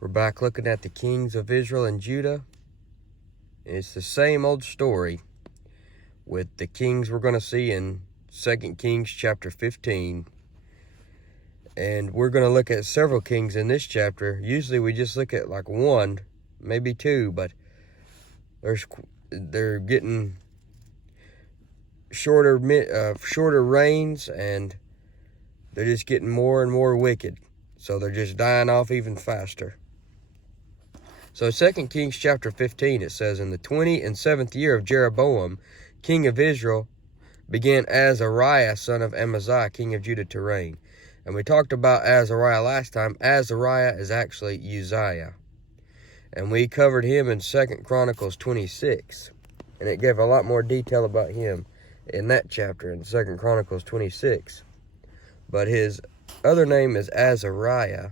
We're back looking at the kings of Israel and Judah. It's the same old story with the kings we're going to see in 2 Kings chapter 15. And we're going to look at several kings in this chapter. Usually we just look at like one, maybe two, but they're getting shorter reigns, and they're just getting more and more wicked. So they're just dying off even faster. So 2 Kings chapter 15, it says, in the 27th year of Jeroboam, king of Israel, began Azariah, son of Amaziah, king of Judah, to reign. And we talked about Azariah last time. Azariah is actually Uzziah. And we covered him in 2 Chronicles 26. And it gave a lot more detail about him in that chapter, in 2 Chronicles 26. But his other name is Azariah.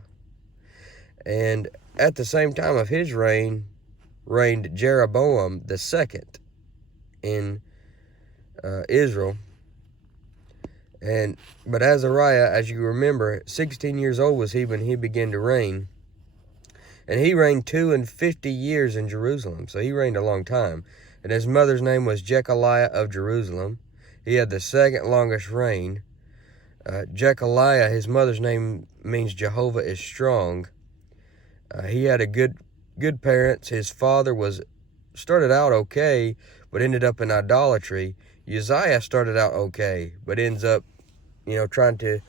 And at the same time of his reign, reigned Jeroboam the second in Israel. But Azariah, as you remember, 16 years old was he when he began to reign. And he reigned 52 years in Jerusalem. So he reigned a long time. And his mother's name was Jechaliah of Jerusalem. He had the second longest reign. Jechaliah, his mother's name means Jehovah is strong. He had a good parents. His father started out okay, but ended up in idolatry. Uzziah started out okay, but ends up, trying to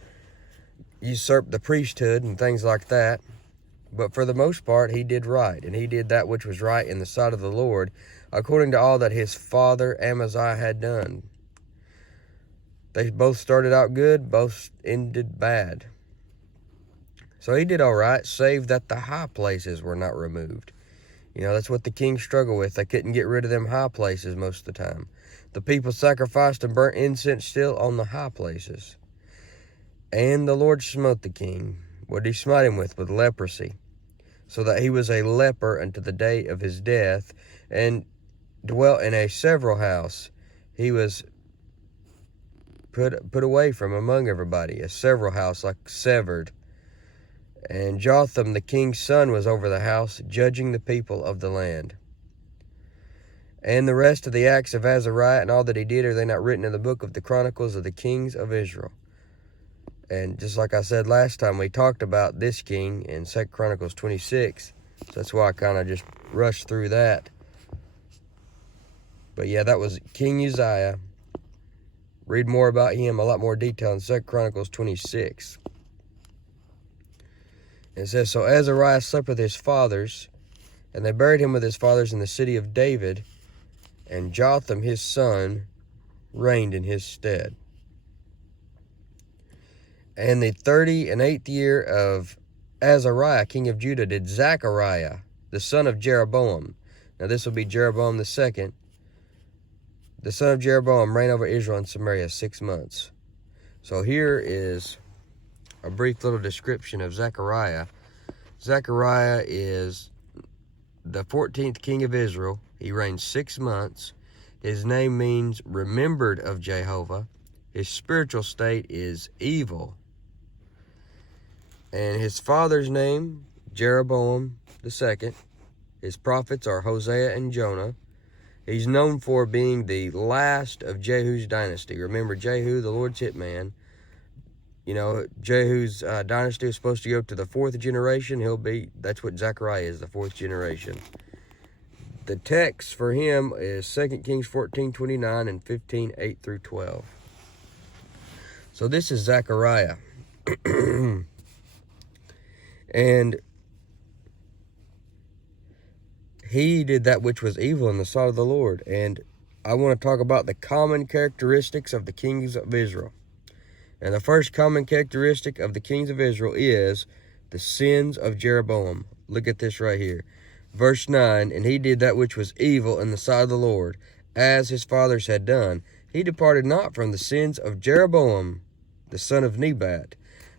usurp the priesthood and things like that. But for the most part, he did right, and he did that which was right in the sight of the Lord, according to all that his father Amaziah had done. They both started out good, both ended bad. So he did all right, save that the high places were not removed. That's what the kings struggle with. They couldn't get rid of them high places most of the time. The people sacrificed and burnt incense still on the high places. And the Lord smote the king. What did he smite him with? With leprosy. So that he was a leper unto the day of his death, and dwelt in a several house. He was put away from among everybody. A several house, like severed. And Jotham, the king's son, was over the house, judging the people of the land. And the rest of the acts of Azariah and all that he did, are they not written in the book of the Chronicles of the kings of Israel? And just like I said last time, we talked about this king in 2 Chronicles 26. So that's why I kind of just rushed through that. But yeah, that was King Uzziah. Read more about him, a lot more detail in 2 Chronicles 26. It says, so Azariah slept with his fathers, and they buried him with his fathers in the city of David, and Jotham his son reigned in his stead. And the 38th year of Azariah, king of Judah, did Zechariah, the son of Jeroboam. Now this will be Jeroboam the second. The son of Jeroboam reigned over Israel and Samaria 6 months. So here is a brief little description of Zechariah. Zechariah is the 14th king of Israel. He reigned 6 months. His name means remembered of Jehovah. His spiritual state is evil. And his father's name, Jeroboam the second. His prophets are Hosea and Jonah. He's known for being the last of Jehu's dynasty. Remember, Jehu, the Lord's hitman. Jehu's dynasty is supposed to go to the 4th generation. That's what Zechariah is, the 4th generation. The text for him is 2 Kings 14:29 and 15:8 through 12. So this is Zechariah. And he did that which was evil in the sight of the Lord. And I want to talk about the common characteristics of the kings of Israel. And the first common characteristic of the kings of Israel is the sins of Jeroboam. Look at this right here. Verse 9, and he did that which was evil in the sight of the Lord, as his fathers had done. He departed not from the sins of Jeroboam, the son of Nebat.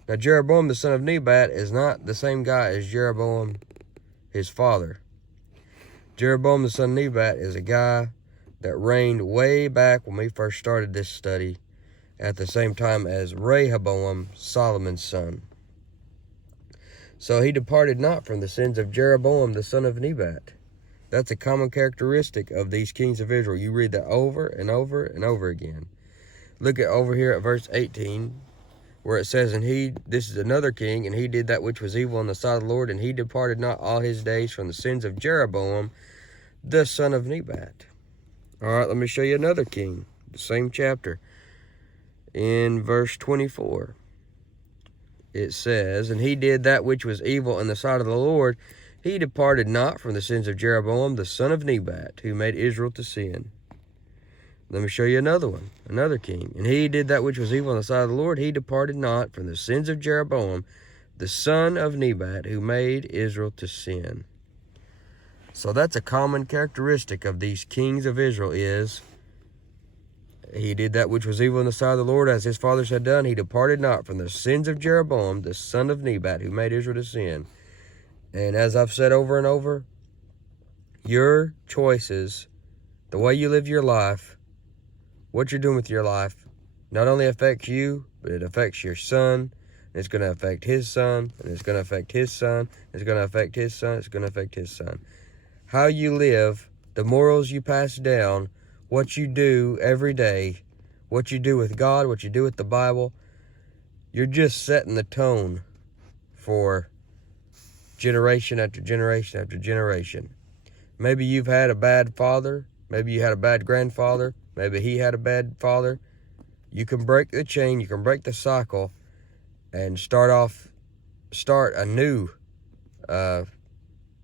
Now, Jeroboam, the son of Nebat, is not the same guy as Jeroboam, his father. Jeroboam, the son of Nebat, is a guy that reigned way back when we first started this study, at the same time as Rehoboam, Solomon's son. So he departed not from the sins of Jeroboam the son of Nebat. That's a common characteristic of these kings of Israel. You read that over and over and over again. Look at over here at verse 18, where it says, this is another king, and he did that which was evil in the sight of the Lord, and he departed not all his days from the sins of Jeroboam the son of Nebat. All right, let me show you another king, the same chapter. In verse 24, it says, and he did that which was evil in the sight of the Lord. He departed not from the sins of Jeroboam the son of Nebat, who made Israel to sin. Let me show you another one, another king. And he did that which was evil in the sight of the Lord. He departed not from the sins of Jeroboam the son of Nebat, who made Israel to sin. So that's a common characteristic of these kings of Israel is, he did that which was evil in the sight of the Lord, as his fathers had done. He departed not from the sins of Jeroboam the son of Nebat, who made Israel to sin. And as I've said over and over, your choices, the way you live your life, what you're doing with your life, not only affects you, but it affects your son. It's going to affect his son, and it's going to affect his son. It's going to affect his son. It's going to affect his son. How you live, the morals you pass down, what you do every day, what you do with God, what you do with the Bible, you're just setting the tone for generation after generation after generation. Maybe you've had a bad father. Maybe you had a bad grandfather. Maybe he had a bad father. You can break the chain. You can break the cycle and start a new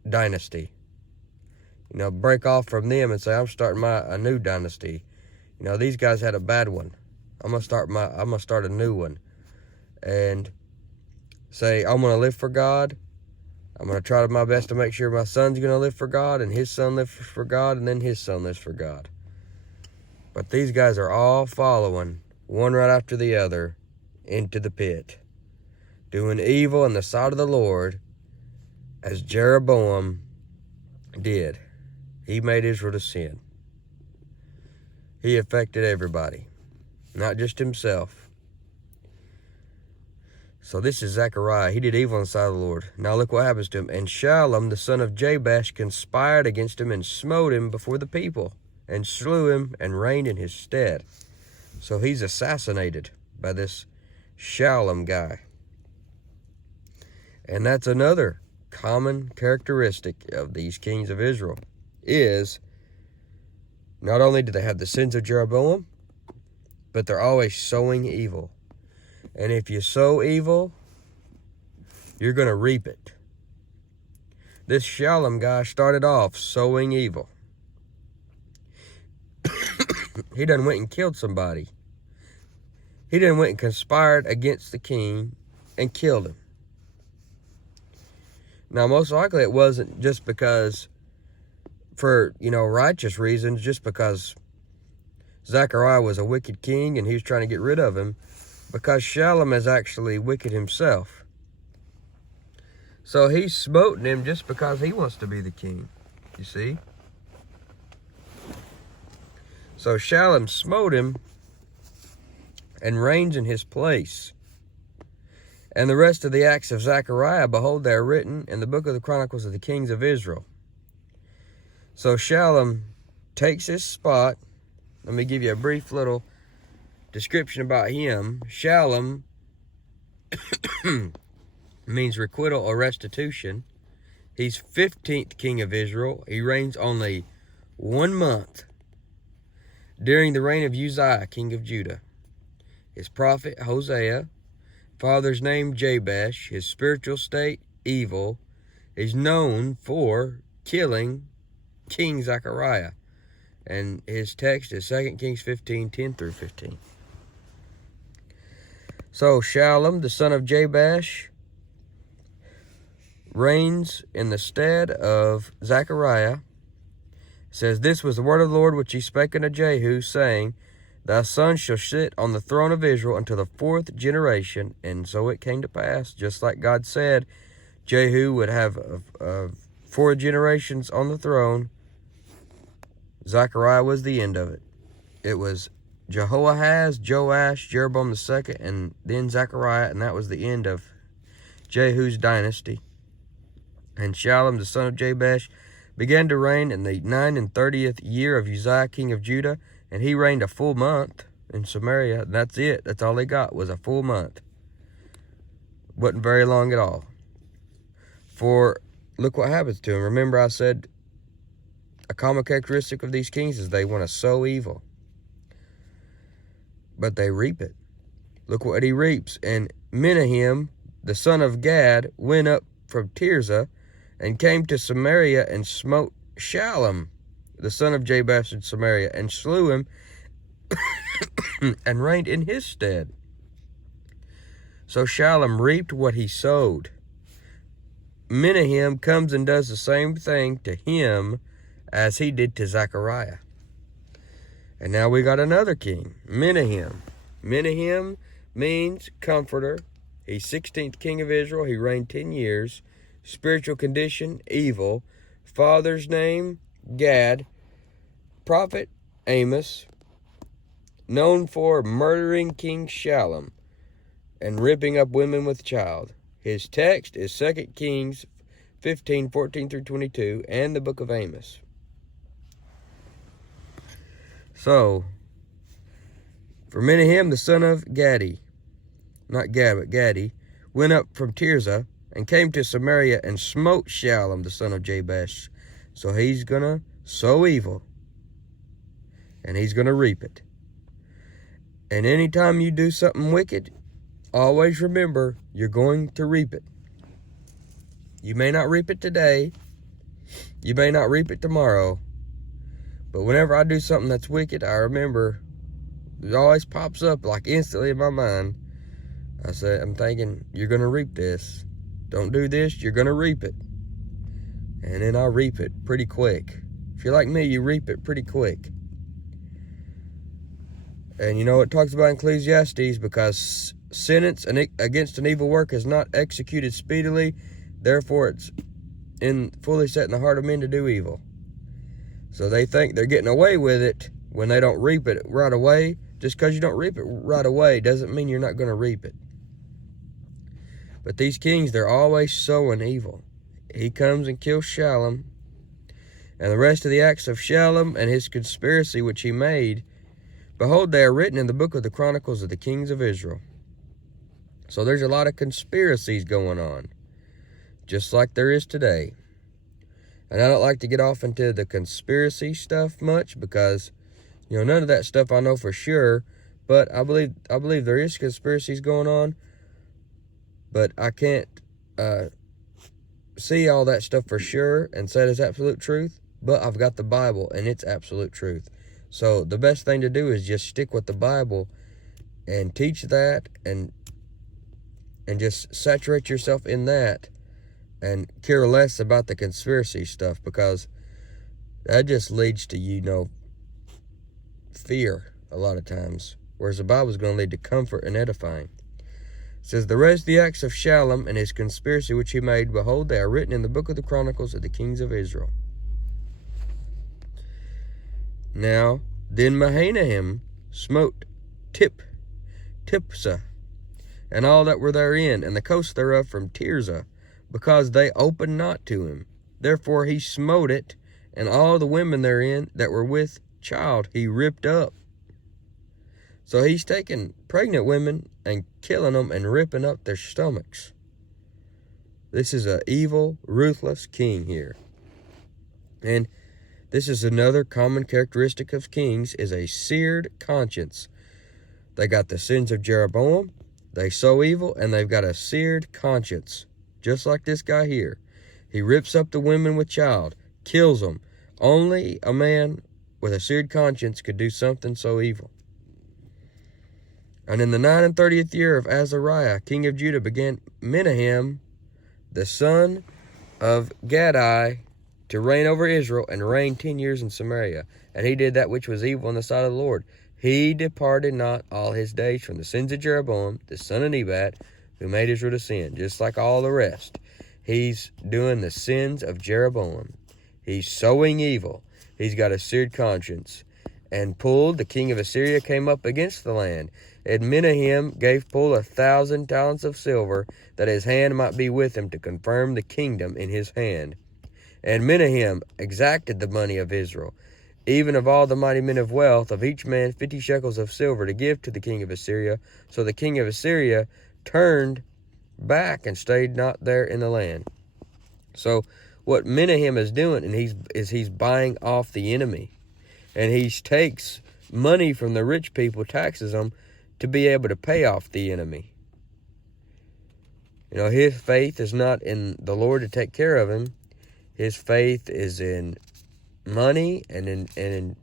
dynasty. You know, break off from them and say, I'm starting a new dynasty. You know, these guys had a bad one. I'm gonna start a new one. And say, I'm gonna live for God. I'm going to try my best to make sure my son's going to live for God, and his son lives for God, and then his son lives for God. But these guys are all following, one right after the other, into the pit, doing evil in the sight of the Lord, as Jeroboam did. He made Israel to sin. He affected everybody, not just himself. So this is Zechariah. He did evil in the sight of the Lord. Now look what happens to him. And Shallum, the son of Jabesh, conspired against him and smote him before the people, and slew him and reigned in his stead. So he's assassinated by this Shallum guy. And that's another common characteristic of these kings of Israel, is not only do they have the sins of Jeroboam, but they're always sowing evil. And if you sow evil, you're going to reap it. This Shallum guy started off sowing evil. He done went and killed somebody. He done went and conspired against the king and killed him. Now, most likely it wasn't just because, for, righteous reasons, just because Zechariah was a wicked king and he was trying to get rid of him. Because Shallum is actually wicked himself. So he's smoting him just because he wants to be the king. You see? So Shallum smote him and reigns in his place. And the rest of the acts of Zechariah, behold, they are written in the book of the Chronicles of the Kings of Israel. So Shallum takes his spot. Let me give you a brief little description about him. Shallum means requital or restitution. He's 15th king of Israel. He reigns only 1 month during the reign of Uzziah, king of Judah. His prophet, Hosea, father's name, Jabesh, his spiritual state, evil, is known for killing King Zechariah. And his text is 2 Kings 15, 10 through 15. So Shallum, the son of Jabesh, reigns in the stead of Zechariah. It says, this was the word of the Lord which he spake unto Jehu, saying, thy son shall sit on the throne of Israel until the 4th generation. And so it came to pass, just like God said, Jehu would have 4 generations on the throne. Zechariah was the end of it. It was Jehoahaz, Joash, Jeroboam II, and then Zechariah, and that was the end of Jehu's dynasty. And Shallum the son of Jabesh began to reign in the 39th year of Uzziah king of Judah, and he reigned a full month in Samaria. And that's it. That's all they got, was a full month. Wasn't very long at all. For look what happens to him. Remember I said a common characteristic of these kings is they want to sow evil, but they reap it. Look what he reaps. And Menahem the son of Gad went up from Tirzah and came to Samaria and smote Shallum the son of Jabesh in Samaria, and slew him and reigned in his stead. So Shallum reaped what he sowed. Menahem comes and does the same thing to him as he did to Zechariah. And now we got another king, Menahem. Menahem means comforter. He's 16th king of Israel. He reigned 10 years. Spiritual condition, evil. Father's name, Gad. Prophet, Amos. Known for murdering King Shallum and ripping up women with child. His text is 2 Kings 15, 14 through 22, and the book of Amos. So, for Menahem the son of Gadi, not Gad, but Gadi, went up from Tirzah and came to Samaria and smote Shallum the son of Jabesh. So he's going to sow evil, and he's going to reap it. And anytime you do something wicked, always remember you're going to reap it. You may not reap it today. You may not reap it tomorrow. But whenever I do something that's wicked, I remember it always pops up like instantly in my mind. I'm thinking, you're going to reap this. Don't do this, you're going to reap it. And then I reap it pretty quick. If you're like me, you reap it pretty quick. And you know, it talks about in Ecclesiastes, because sentence against an evil work is not executed speedily, therefore it's fully set in the heart of men to do evil. So they think they're getting away with it when they don't reap it right away. Just because you don't reap it right away doesn't mean you're not going to reap it. But these kings, they're always sowing evil. He comes and kills Shallum, and the rest of the acts of Shallum and his conspiracy which he made, behold, they are written in the book of the Chronicles of the Kings of Israel. So there's a lot of conspiracies going on, just like there is today. And I don't like to get off into the conspiracy stuff much, because, you know, none of that stuff I know for sure. But I believe there is conspiracies going on, but I can't see all that stuff for sure and say it's absolute truth. But I've got the Bible, and it's absolute truth. So the best thing to do is just stick with the Bible and teach that, and just saturate yourself in that, and care less about the conspiracy stuff, because that just leads to, you know, fear a lot of times, whereas the Bible is going to lead to comfort and edifying. It says, the rest of the acts of Shallum and his conspiracy which he made, behold, they are written in the book of the Chronicles of the Kings of Israel. Now, then Mahanaim smote Tipsah, and all that were therein, and the coast thereof from Tirzah, because they opened not to him. Therefore he smote it, and all the women therein that were with child he ripped up. So he's taking pregnant women and killing them and ripping up their stomachs. This is an evil, ruthless king here. And this is another common characteristic of kings, is a seared conscience. They got the sins of Jeroboam, they sow evil, and they've got a seared conscience. Just like this guy here. He rips up the women with child, kills them. Only a man with a seared conscience could do something so evil. And in the 39th year of Azariah, king of Judah, began Menahem, the son of Gadi, to reign over Israel, and reigned 10 years in Samaria. And he did that which was evil in the sight of the Lord. He departed not all his days from the sins of Jeroboam, the son of Nebat, who made Israel to sin, just like all the rest. He's doing the sins of Jeroboam. He's sowing evil. He's got a seared conscience. And Pul, the king of Assyria, came up against the land. And Menahem gave Pul 1,000 talents of silver, that his hand might be with him to confirm the kingdom in his hand. And Menahem exacted the money of Israel, even of all the mighty men of wealth, of each man 50 shekels of silver, to give to the king of Assyria. So the king of Assyria turned back and stayed not there in the land. So what Menahem is doing, and he's buying off the enemy. And he takes money from the rich people, taxes them, to be able to pay off the enemy. You know, his faith is not in the Lord to take care of him. His faith is in money and in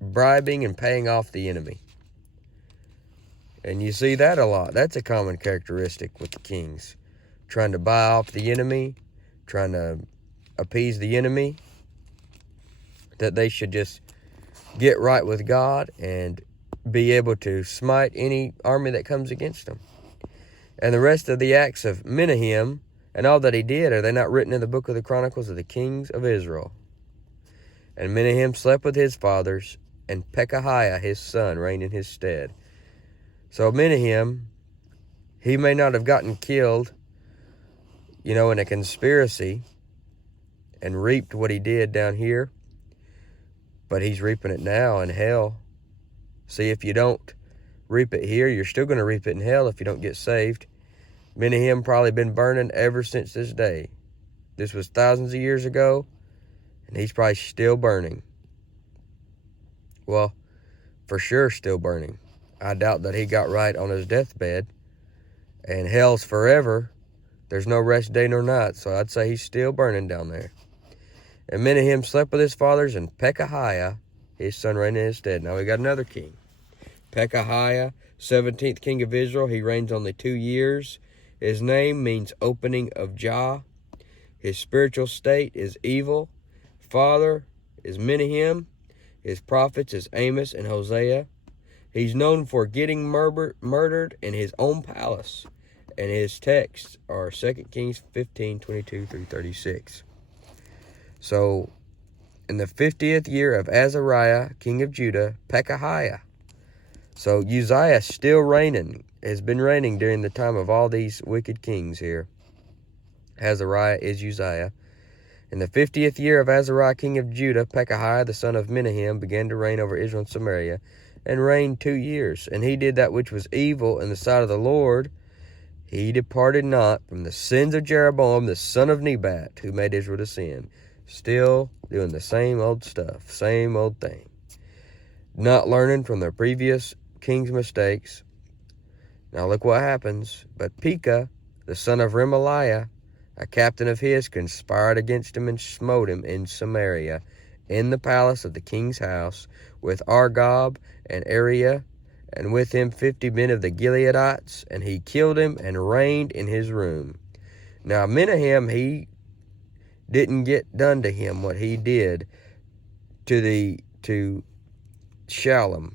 bribing and paying off the enemy. And you see that a lot. That's a common characteristic with the kings. Trying to buy off the enemy, trying to appease the enemy, that they should just get right with God and be able to smite any army that comes against them. And the rest of the acts of Menahem and all that he did, are they not written in the book of the Chronicles of the kings of Israel? And Menahem slept with his fathers, and Pekahiah his son reigned in his stead. So Menahem, he may not have gotten killed, you know, in a conspiracy and reaped what he did down here, but he's reaping it now in hell. See, if you don't reap it here, you're still going to reap it in hell if you don't get saved. Menahem probably been burning ever since this day. This was thousands of years ago, and he's probably still burning. Well, for sure still burning. I doubt that he got right on his deathbed. And hell's forever. There's no rest day nor night, so I'd say he's still burning down there. And Menahem slept with his fathers, and Pekahiah his son reigned in his stead. Now we got another king. Pekahiah, 17th king of Israel. He reigns only 2 years. His name means opening of Jah. His spiritual state is evil. Father is Menahem. His prophets is Amos and Hosea. He's known for getting murdered in his own palace. And his texts are 2 Kings 15:22 through 36. So, in the 50th year of Azariah, king of Judah, Pekahiah. So, Uzziah still reigning, has been reigning during the time of all these wicked kings here. Azariah is Uzziah. In the 50th year of Azariah, king of Judah, Pekahiah, the son of Menahem, began to reign over Israel and Samaria, and reigned 2 years. And he did that which was evil in the sight of the Lord. He departed not from the sins of Jeroboam, the son of Nebat, who made Israel to sin. Still doing the same old stuff, same old thing. Not learning from the previous king's mistakes. Now look what happens. But Pekah, the son of Remaliah, a captain of his, conspired against him and smote him in Samaria, in the palace of the king's house, with Argob and Ariah, and with him 50 men of the Gileadites, and he killed him and reigned in his room. Now Menahem, he didn't get done to him what he did to Shalom,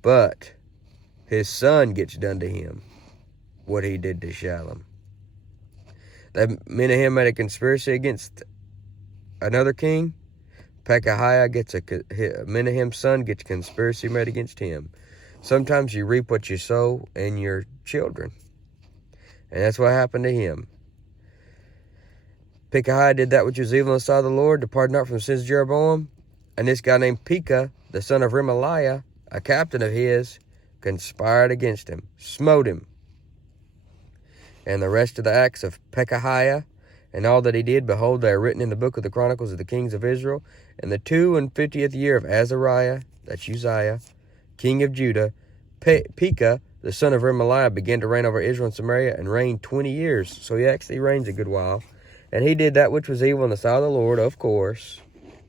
but his son gets done to him what he did to Shalom. That Menahem made a conspiracy against another king. Pekahiah Menahem's son gets a conspiracy made against him. Sometimes you reap what you sow in your children. And that's what happened to him. Pekahiah did that which was evil in the sight of the Lord, departed not from the sins of Jeroboam. And this guy named Pekah, the son of Remaliah, a captain of his, conspired against him, smote him. And the rest of the acts of Pekahiah, and all that he did, behold, they are written in the book of the Chronicles of the kings of Israel. In the 52nd year of Azariah, that's Uzziah, king of Judah, Pekah, the son of Remaliah, began to reign over Israel and Samaria, and reigned 20 years. So he actually reigns a good while. And he did that which was evil in the sight of the Lord, of course.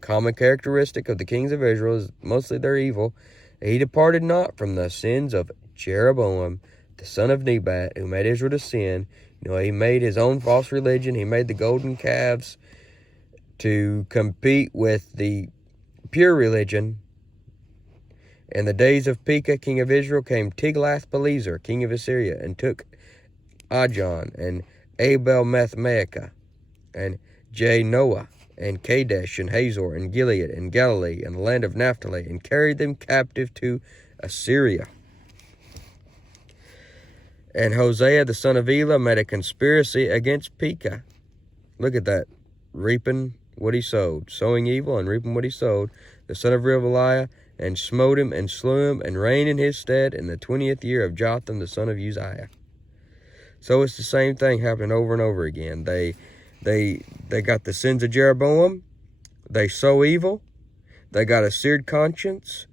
Common characteristic of the kings of Israel is mostly they're evil. He departed not from the sins of Jeroboam, the son of Nebat, who made Israel to sin. You know, he made his own false religion. He made the golden calves to compete with the pure religion. In the days of Pekah, king of Israel, came Tiglath-Pileser, king of Assyria, and took Ajon and Abel-Beth-Maachah and Janoah and Kadesh, and Hazor, and Gilead, and Galilee, and the land of Naphtali, and carried them captive to Assyria. And Hosea the son of Elah made a conspiracy against Pekah. Look at that. Reaping what he sowed. Sowing evil and reaping what he sowed. The son of Remaliah, and smote him and slew him, and reigned in his stead in the 20th year of Jotham the son of Uzziah. So it's the same thing happening over and over again. They got the sins of Jeroboam. They sow evil. They got a seared conscience.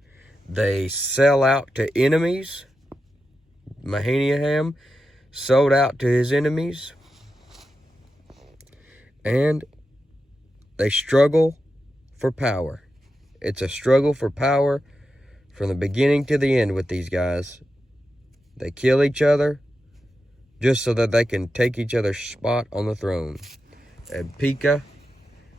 They sell out to enemies. Mahanaim sold out to his enemies. And they struggle for power. It's a struggle for power from the beginning to the end with these guys. They kill each other just so that they can take each other's spot on the throne. And Pekah,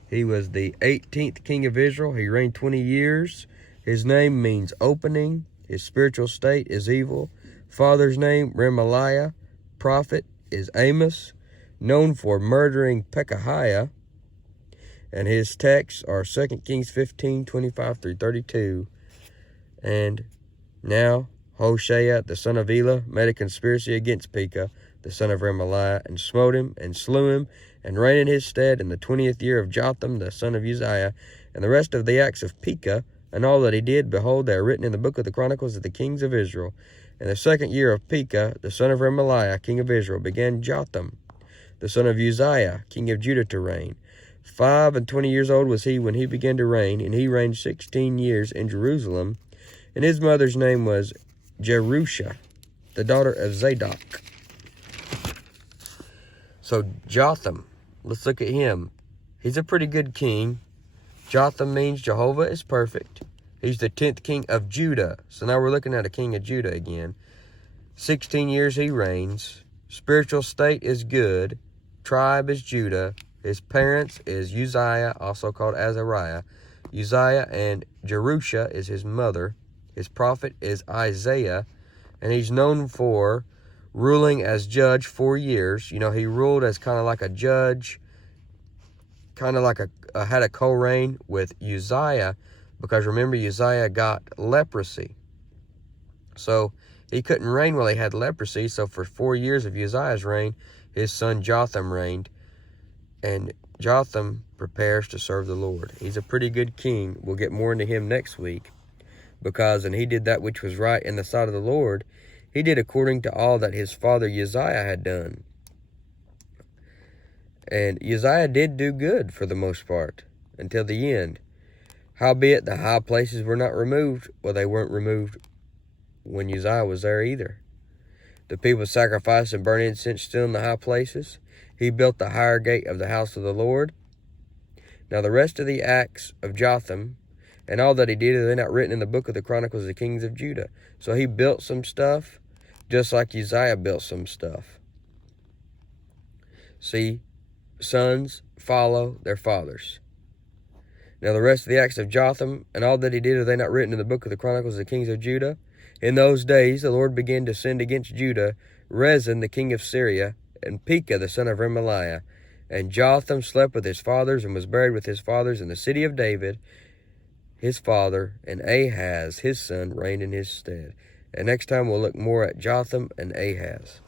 he was the 18th king of Israel. He reigned 20 years. His name means opening. His spiritual state is evil. Father's name, Remaliah. Prophet is Amos, known for murdering Pekahiah. And his texts are 2 Kings 15, 25 through 32. And now Hoshea, the son of Elah, made a conspiracy against Pekah, the son of Remaliah, and smote him, and slew him, and reigned in his stead in the 20th year of Jotham, the son of Uzziah. And the rest of the acts of Pekah, and all that he did, behold, they are written in the book of the Chronicles of the kings of Israel. In the 2nd year of Pekah, the son of Remaliah, king of Israel, began Jotham, the son of Uzziah, king of Judah, to reign. 25 years old was he when he began to reign, and he reigned 16 years in Jerusalem. And his mother's name was Jerusha, the daughter of Zadok. So Jotham, let's look at him. He's a pretty good king. Jotham means Jehovah is perfect. He's the 10th king of Judah. So now we're looking at a king of Judah again. 16 years he reigns. Spiritual state is good. Tribe is Judah. His parents is Uzziah, also called Azariah. Uzziah, and Jerusha is his mother. His prophet is Isaiah. And he's known for ruling as judge 4 years. You know, he ruled as kind of like a judge. Kind of like had a co-reign with Uzziah. Because remember, Uzziah got leprosy. So he couldn't reign while he had leprosy. So for 4 years of Uzziah's reign, his son Jotham reigned. And Jotham prepares to serve the Lord. He's a pretty good king. We'll get more into him next week. And he did that which was right in the sight of the Lord. He did according to all that his father Uzziah had done. And Uzziah did do good for the most part, until the end. Howbeit the high places were not removed. Well, they weren't removed when Uzziah was there either. The people sacrificed and burned incense still in the high places. He built the higher gate of the house of the Lord. Now the rest of the acts of Jotham, and all that he did, are they not written in the book of the Chronicles of the kings of Judah? So he built some stuff, just like Uzziah built some stuff. See, sons follow their fathers. Now the rest of the acts of Jotham, and all that he did, are they not written in the book of the Chronicles of the kings of Judah? In those days the Lord began to send against Judah Rezin the king of Syria, and Pekah the son of Remaliah. And Jotham slept with his fathers, and was buried with his fathers in the city of David, his father, and Ahaz his son reigned in his stead. And next time we'll look more at Jotham and Ahaz.